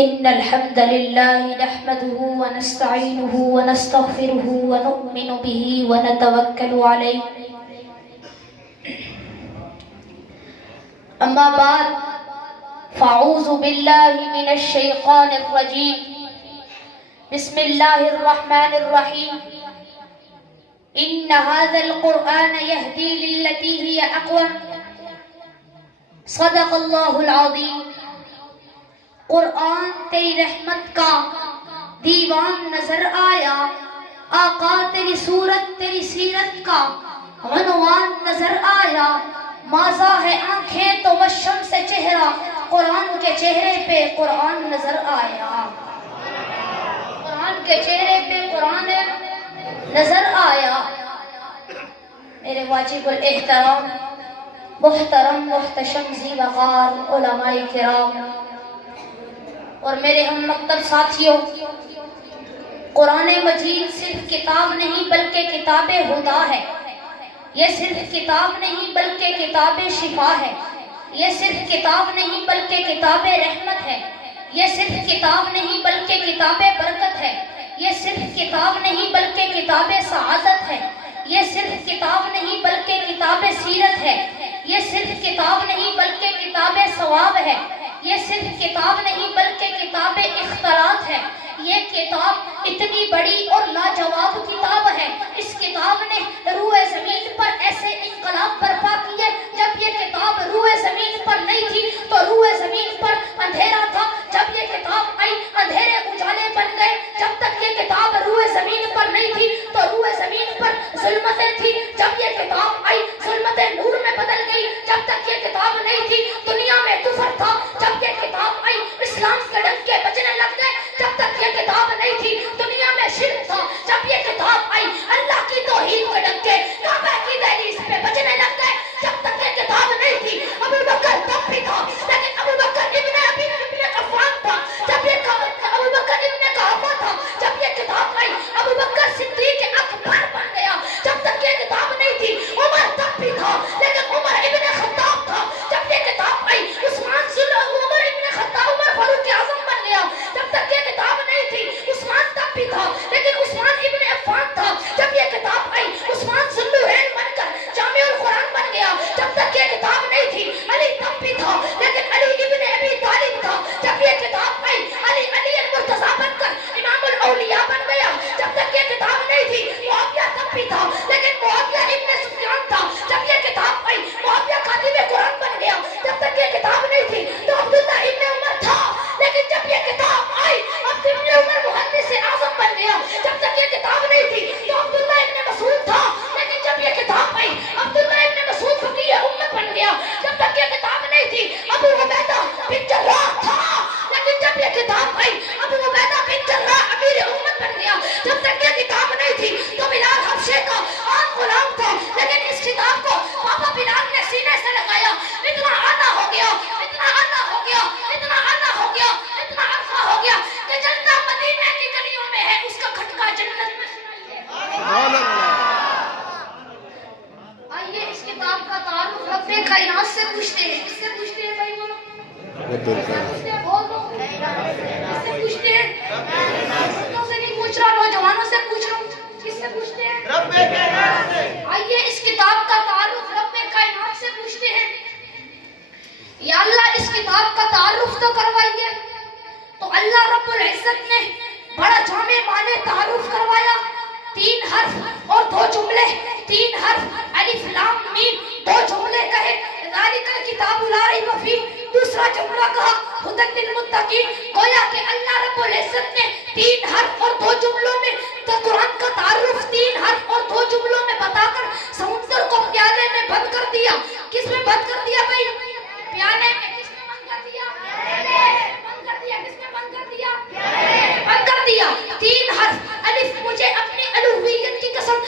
إن الحمد لله نحمده ونستعينه ونستغفره ونؤمن به ونتوكل عليه. أما بعد فأعوذ بالله من الشيطان الرجيم. بسم الله الرحمن الرحيم. إن هذا القرآن يهدي للتي هي أقوم. صدق الله العظيم. قرآن تیری رحمت کا دیوان نظر آیا، آقا تیری صورت تیری سیرت کا عنوان نظر آیا. ماذا ہے آنکھیں تو وشم سے چہرہ، قرآن کے چہرے پہ قرآن نظر آیا. قرآن کے چہرے پہ قرآن نظر آیا. میرے واجب الاحترام محترم محتشم ذی وقار علماء کرام اور میرے ہم مکتب ساتھیوں، قرآن مجید صرف کتاب نہیں بلکہ کتاب ہدا ہے. یہ صرف کتاب نہیں بلکہ کتاب شفا ہے. یہ صرف کتاب نہیں بلکہ کتاب رحمت ہے. یہ صرف کتاب نہیں بلکہ کتاب برکت ہے. یہ صرف کتاب نہیں بلکہ کتاب سعادت ہے. یہ صرف کتاب نہیں بلکہ کتاب سیرت ہے. یہ صرف کتاب نہیں بلکہ کتاب ثواب ہے. یہ صرف کتاب نہیں بلکہ کتاب اختلاط ہے. یہ کتاب اتنی بڑی اور لاجواب کتاب ہے. اس کتاب نے روح زمین پر ایسے انقلاب برپا کیے. جب یہ کتاب روح زمین پر نہیں تھی تو روح زمین پر اندھیرا تھا. جب یہ کتاب آئی اندھیرے اجالے بن گئے. جب تک یہ کتاب روح زمین پر نہیں تھی تو روح زمین پر ظلمتیں تھی. جب یہ کتاب آئی ظلمتیں نور میں بدل گئی. جب تک یہ کتاب نہیں تھی دنیا میں کفر تھا. جب یہ کتاب آئی اسلام کے ڈنکے بجنے لگ گئے. جب تک یہ کتاب نہیں تھی دنیا میں شرک تھا. جب یہ کتاب آئی اللہ کی توحید کے ڈنکے کعبہ کی دہلیز پہ بجنے لگ گئے. جب تک یہ کتاب نہیں تھی ابو بکر تب بھی تھا لیکن ابو بکر ابن عفان تھا. جب یہ ابو بکر ابن قحافہ تھا. جب یہ کتاب آئی ابو بکر صدیق اکبر بن گیا. جب تک یہ کتاب نہیں تھی عمر تب بھی تھا لیکن عمر ابن خطاب تھا. جب یہ کتاب آئی عثمان عمر ابن خطاب عمر فاروق اعظم بن گیا. جب تک یہ کتاب نہیں تھی عثمان تب بھی تھا لیکن عثمان ابن عفان تھا. جب یہ کتاب آئی عثمان ذوالنورین بن کر جامع القرآن بن گیا. جب تک یہ کتاب نہیں تھی علی تب بھی تھا لیکن علی ابن ابی طالب تھا. جب یہ کتاب آئی علی المرتضیٰ بن کر امام الاولیاء بن گیا. جب تک یہ کتاب نہیں تھی معاویہ تب بھی تھا لیکن معاویہ ابن سفیان تھا. جب یہ کتاب آئی معاویہ خاتم قرآن بن گیا. جب تک یہ کتاب نہیں تھی تو عبداللہ ابن عمر تھا لیکن جب یہ کتاب آئی عبد ابن عمر محدث اعظم بن گیا. جب تک یہ کتاب نہیں تھی تو عبداللہ ابن مسعود تھا لیکن جب یہ کتاب آئی عبداللہ ابن مسعود فقیہ امت بن گیا. جب تک یہ کتاب نہیں تھی ابو عبیدہ بن جراح تھا لیکن جب یہ کتاب آئی ابو عبیدہ بن جراح امیر امت بن گیا. جب تک یہ کتاب نہیں تھی تو بلال حبشے کا عام غلام تھا لیکن اس کتاب کو پاپا بلال نے سینے سے لگایا. اتنا آنا ہو گیا اتنا آنا ہو گیا اتنا آنا ہو گیا اتنا عرصہ ہو گیا کہ جلتا مدینہ کی گلیوں میں ہے اس کا کھٹکا جنت میں سبحان اللہ. آئیے اس کتاب کا تعارف رب کائنات سے پوچھتے ہیں. کس سے پوچھتے ہیں بھائی بولو؟ کس سے پوچھتے ہیں؟ بچوں سے نہیں پوچھ رہا نوجوانوں سے پوچھ رہا ہوں. کس سے پوچھتے ہیں؟ رب کائنات سے. آئیے اس کتاب کا تعارف رب کائنات سے پوچھتے ہیں. یا اللہ اس کتاب کا تعارف تو کروائیے. تو اللہ رب العزت نے بڑا جامع معنی تعارف کروایا. 3 حرف اور 2 جملے. 3 حرف الف لام میم 2 جملے کہے ذالک الکتاب لا ریب فیہ. دوسرا جملہ کہا ھدی للمتقین. گویا کہ اللہ رب العزت نے 3 حرف اور 2 جملوں میں تو قرآن کا تعارف 3 حرف اور 2 جملوں میں بتا کر سمندر کو پیالے میں بند کر دیا. کس میں بند کر دیا بھائی؟ پیالے میں. کس میں بند کر دیا؟ بند کر دیا. کس میں بند کر دیا؟ بند کر دیا. 3 حرف الف. مجھے اپنی الوہیت کی قسم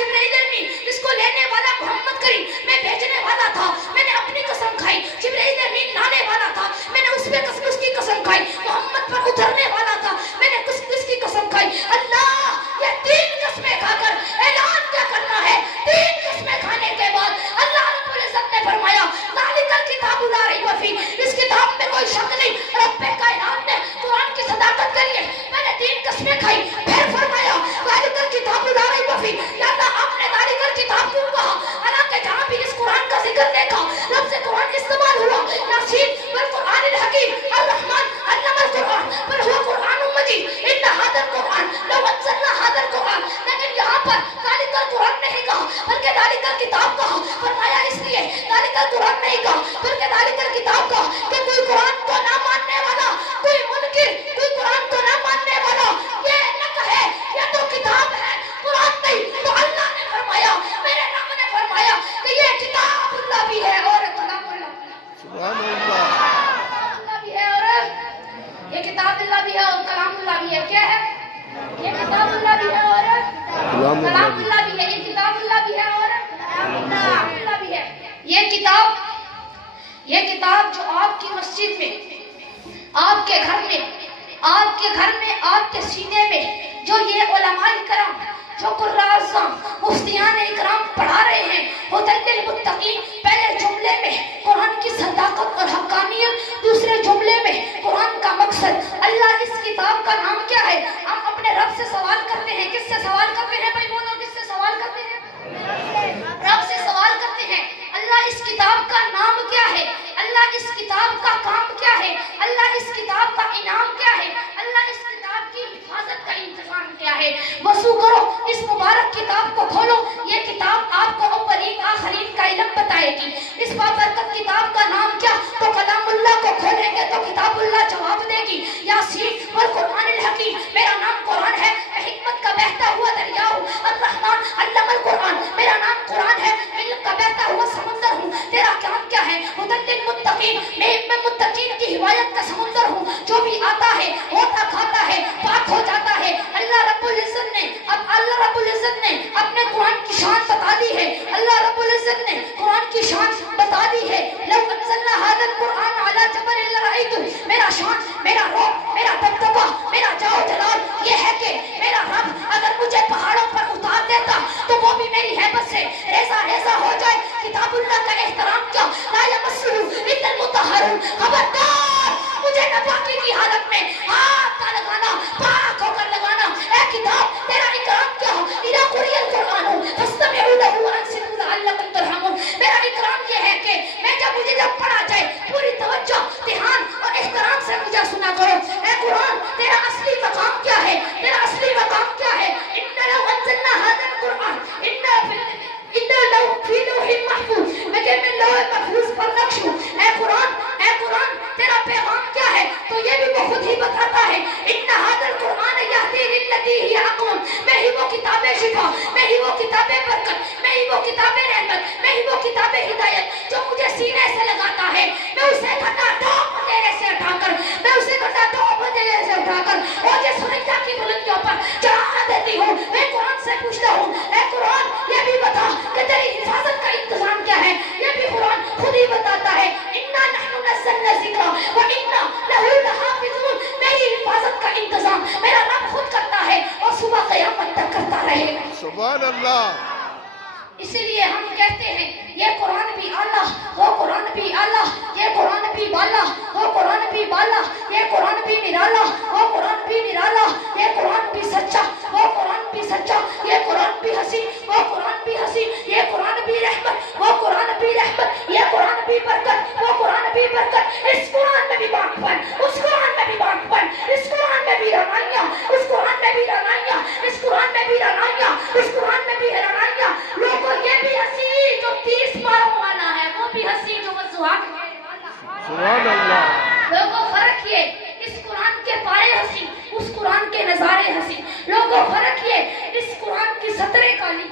جبرائیل امین اس کو لینے والا محمد کریم میں بھیجنے والا تھا، میں نے اپنی قسم کھائی، جبرائیل امین لانے والا تھا، میں نے اس کی قسم کھائی، محمد پر اترنے والا تھا، میں نے اس کی قسم کھائی۔ اللہ یہ 3 قسمیں کھا کر اعلان کیا کرنا ہے؟ 3 قسمیں کھانے کے بعد اللہ رب العزت نے فرمایا ذالک الکتاب لا ریب فیہ، اس کتاب میں کوئی شک نہیں، رب کائنات نے قرآن کی صداقت کری ہے۔ میں نے 3 قسمیں کھائی، پھر فرمایا ذالک الکتاب لا ریب فیہ، یا اللہ آپ نے ذالک الکتاب کیوں کہا؟ حالانکہ جہاں بھی اس قرآن کا ذکر دیکھا لفظ قرآن استعمال ہوا، یاسین والقرآن الحکیم، الرحمن علم القرآن، بل هو قرآن مجید، ان هذا القرآن لو انزلنا هذا القرآن، لیکن یہاں پر ذالک القرآن نہیں کہا بلکہ ذالک الکتاب کہا۔ فرمایا اس لیے ذالک القرآن نہیں کہا بلکہ ذالک الکتاب کہا کہ کوئی قرآن کو نہ ماننے والا، کوئی منکر، کوئی قرآن کو نہ ماننے والا یہ نہ کہے یہ تو کتاب ہے قرآن نہیں، تو اللہ نے فرمایا، میرے رب نے فرمایا کہ یہ کتاب اللہ بھی ہے اور کلام اللہ بھی ہے۔ سبحان اللہ، اللہ بھی ہے اور یہ کتاب اللہ بھی ہے اور کلام اللہ بھی ہے۔ کیا ہے؟ یہ کتاب اللہ بھی ہے اور کلام اللہ بھی ہے۔ یہ کتاب اللہ بھی ہے اور کلام اللہ بھی ہے۔ یہ کتاب جو آپ کی مسجد میں، آپ کے گھر میں، آپ کے سینے میں جو یہ علماء کرام، جو قراء اعظم، مفتیان اکرام پڑھا رہے ہیں، ہدی للمتقین، پہلے جملے میں قرآن کی صداقت اور حقانیت، دوسرے جملے میں قرآن کا مقصد۔ اللہ اس کتاب کا نام کیا ہے؟ ہم اپنے رب سے سوال کرتے ہیں۔ کس سے سوال کرتے ہیں بھائی بولو؟ کس سے سوال کرتے ہیں؟ رب سے سوال کرتے ہیں اللہ اس کتاب کا نام کیا ہے؟ اللہ اس کتاب کا کام کیا ہے؟ اللہ اس کتاب کا انعام کیا ہے؟ اللہ اس کتاب کی حفاظت کا انتظام کیا ہے؟ وضو کرو، اس مبارک کتاب کو کھولو، یہ کتاب آپ کو اولین آخرین کا علم بتائے گی۔ اس بابرکت کتاب کا نام کیا؟ تو کلام اللہ کو کھولیں گے تو کتاب اللہ جواب دے گی۔ یاسین والقرآن الحکیم، میرا نام قرآن ہے، میں حکمت کا بہتا ہوا دریا ہوں۔ الرحمن علم القرآن، میرا نام قرآن ہے، علم کا بہتا ہوا سمندر ہوں۔ تیرا کام کیا ہے؟ ہدی للمتقین، میں متقین کی ہدایت کا سمندر ہوں، جو بھی آتا ہے ہوتا کھاتا ہے پاک ہو جاتا ہے۔ اللہ رب العزت نے اپنے قرآن کی شان بتا دی ہے۔ اللہ رب العزت نے قرآن کی شان بتا دی ہے۔ لو انزلنا هذا القرآن على جبل لرأيته، میرا شان، میرا روح، میرا دبدبہ، میرا جاؤ جلال یہ ہے کہ میرا رب اگر مجھے پہاڑوں پر اتار دیتا تو وہ بھی میری ہیبت سے ریزہ ریزہ ہو جائے۔ کتاب اللہ کا احترام کیا؟ لا یمسہ الا المطہرون، خبردار مجھے ناپاکی کی حالت میں ہاتھ نہ لگانا، پاک ہو کر لگانا۔ اے کتاب تیرا اکرام کیا ہو؟ اذا قرئ القرآن فاستمعوا له وانصتوا لعلکم ترحمون، میرا اکرام یہ ہے کہ مجھے جب پڑھا جائے پوری توجہ، دھیان اور احترام سے مجھے سنا کرو۔ اے قرآن تیرا اصلی مقام کیا ہے؟ تیرا اصلی مقام کیا ہے؟ اِنَّا لَوْ أَنزَلْنَا هَذَا الْقُرْآنَ إِنَّا لَوْ فِي لَوْحٍ مَحْفُوظٍ، میں لوح محفوظ پر نقش ہوں۔ اے قرآن تیرا پیغام کیا ہے؟ تو یہ بھی وہ خود ہی بتاتا ہے۔ إِنَّ هَذَا الْقُرْآنَ يَهْدِي لِلَّتِي هِيَ أَقْوَمُ، میں ہی وہ کتاب شفا، میں ہی وہ کتاب برکت، میں ہی وہ کتاب رحمت، میں ہی وہ کتاب ہدایت جو مجھے سینے سے لگاتا ہے، میں اسے گھٹا ٹوپ اندھیرے سے اٹھا کر، میں اسے گھٹا ٹوپ اندھیرے سے اٹھا کر اور یہ سوریا کی بلندیوں پر چڑھا دیتی ہوں۔ میں قرآن سے پوچھتا ہوں اے قرآن یہ بھی بتا کہ تیری حفاظت کا انتظام کیا ہے؟ یہ بھی قرآن خود ہی بتاتا ہے۔ اِنَّا نَحْنُ نَزَّلْنَا الذِّكْرَ وَإِنَّا لَهُ لَحَافِظُونَ، میری حفاظت کا انتظام میرا رب خود کرتا ہے اور صبح قیامت تک کرتا رہے گا۔ سبحان اللہ، اسی لیے ہم کہتے ہیں یہ قرآن بھی اعلیٰ، وہ قرآن بھی اعلیٰ، یہ قرآن بھی بالا، وہ قرآن بھی بالا، یہ قرآن بھی نرالا، وہ قرآن بھی نرالا، یہ قرآن بھی سچا، وہ قرآن بھی سچا، یہ قرآن بھی حسین، وہ قرآن بھی حسین، یہ قرآن بھی رحمت، وہ قرآن بھی رحمت، یہ قرآن بھی برکت، وہ قرآن بھی برکت۔ اس قرآن میں بھی بانٹ پن، اس قرآن میں بھی بانٹ پن، اس قرآن میں بھی رعنائیاں، اس قرآن میں بھی رعنائیاں، اس قرآن میں بھی رعنائیاں، اس قرآن میں بھی رعنائیاں۔ لوگوں یہ بھی ہنسی جو 30 پاروں والا ہے، وہ بھی ہنسی جو وضوحات والا۔ سبحان اللہ، لوگوں فرق یہ اس قرآن کے پارے ہنسی، اس قرآن کے نظارے ہنسی۔ لوگوں فرق یہ اس قرآن کی سطریں کالی،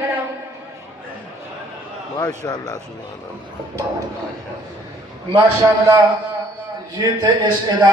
کھڑا ہوں. ماشاءاللہ سبحان اللہ. ماشاءاللہ یہ تھے اس ادارے